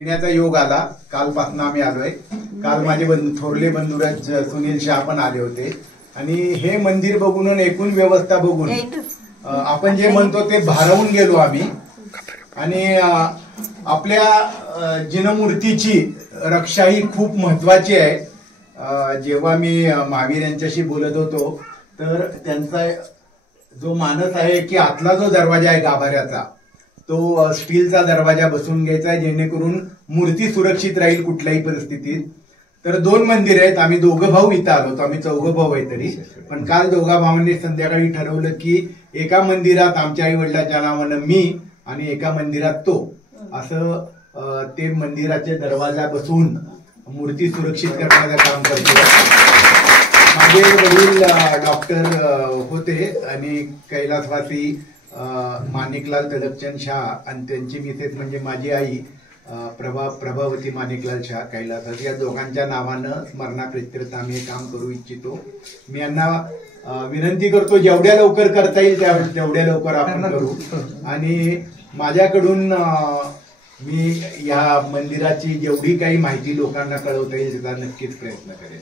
येण्याचा योग आला। कालपासून आम्ही आलोय। काल माझे थोरले बंधुराज सुनील शाह पण आले होते आणि हे मंदिर बघून एकूण व्यवस्था बघून आपण जे म्हणतो ते भारावून गेलो आम्ही। आणि आपल्या जिनमूर्तीची रक्षा ही खूप महत्वाची आहे। जेव्हा मी महावीर यांच्याशी बोलत होतो तर त्यांचा जो मानस आहे की आतला जो दरवाजा आहे गाभाऱ्याचा तो स्टीलचा दरवाजा बसवून घ्यायचा आहे जेणेकरून मूर्ती सुरक्षित राहील कुठल्याही परिस्थितीत। तर दोन मंदिर आहेत। आम्ही दोघं भाऊ इथं आलो होतो। आम्ही चौघं भाऊ आहे तरी पण काल दोघा भावांनी संध्याकाळी ठरवलं की एका मंदिरात आमच्या आई वडिलांच्या नावानं मी आणि एका मंदिरात तो असं ते मंदिराचे दरवाजा बसवून मूर्ती सुरक्षित करण्याचं काम करतो। माझे वडील डॉक्टर होते आणि कैलासवासी माणिकलाल तलबचंद शाह आणि त्यांची मिसेस म्हणजे माझी आई प्रभावती माणिकलाल शाह कैलासवासी या दोघांच्या नावानं स्मरणाप्रित्यर्थ आम्ही हे काम करू इच्छितो। मी यांना विनंती करतो जेवढ्या लवकर करता येईल तेवढ्या लवकर आपण करू। आणि माझ्याकडून मी या मंदिराची जेवढी काही माहिती लोकांना कळवता येईल त्याचा नक्कीच प्रयत्न करेन।